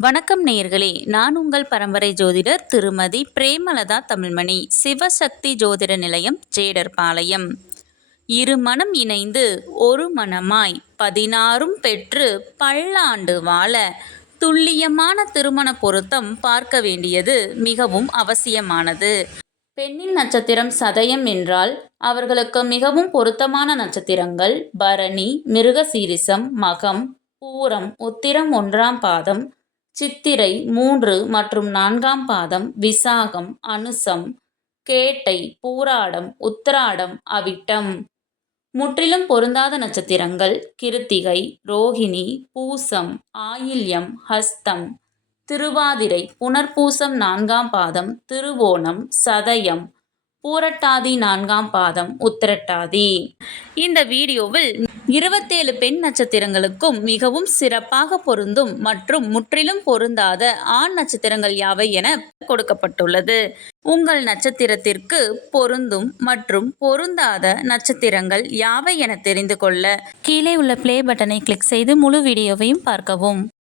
வணக்கம் நேயர்களே நான் உங்கள் பரம்பரை ஜோதிடர் திருமதி பிரேமலதா தமிழ்மணி சிவசக்தி ஜோதிட நிலையம் ஜேடர்பாளையம். இரு மனம் இணைந்து ஒரு மனமாய் பதினாறும் பெற்று பல்லாண்டு வாழ துல்லியமான திருமண பொருத்தம் பார்க்க வேண்டியது மிகவும் அவசியமானது. பெண்ணின் நட்சத்திரம் சதயம் என்றால் அவர்களுக்கு மிகவும் பொருத்தமான நட்சத்திரங்கள் பரணி மிருகசீரிசம் மகம் பூரம் உத்திரம் ஒன்றாம் பாதம் சித்திரை மூன்று மற்றும் நான்காம் பாதம் விசாகம் அனுசம் கேட்டை பூராடம் உத்திராடம் அவிட்டம். முற்றிலும் பொருந்தாத நட்சத்திரங்கள் கிருத்திகை ரோகிணி பூசம் ஆயில்யம் ஹஸ்தம். திருவாதிரை புனர்பூசம் நான்காம் பாதம் திருவோணம் சதயம். பூரட்டாதி நான்காம் பாதம் உத்திரட்டாதி. இந்த வீடியோவில் இருபத்தேழு பெண் நட்சத்திரங்களுக்கும் மிகவும் சிறப்பாக பொருந்தும் மற்றும் முற்றிலும் பொருந்தாத ஆண் நட்சத்திரங்கள் யாவை என கொடுக்கப்பட்டுள்ளது. உங்கள் நட்சத்திரத்திற்கு பொருந்தும் மற்றும் பொருந்தாத நட்சத்திரங்கள் யாவை என தெரிந்து கொள்ள கீழே உள்ள ப்ளே பட்டனை கிளிக் செய்து முழு வீடியோவையும் பார்க்கவும்.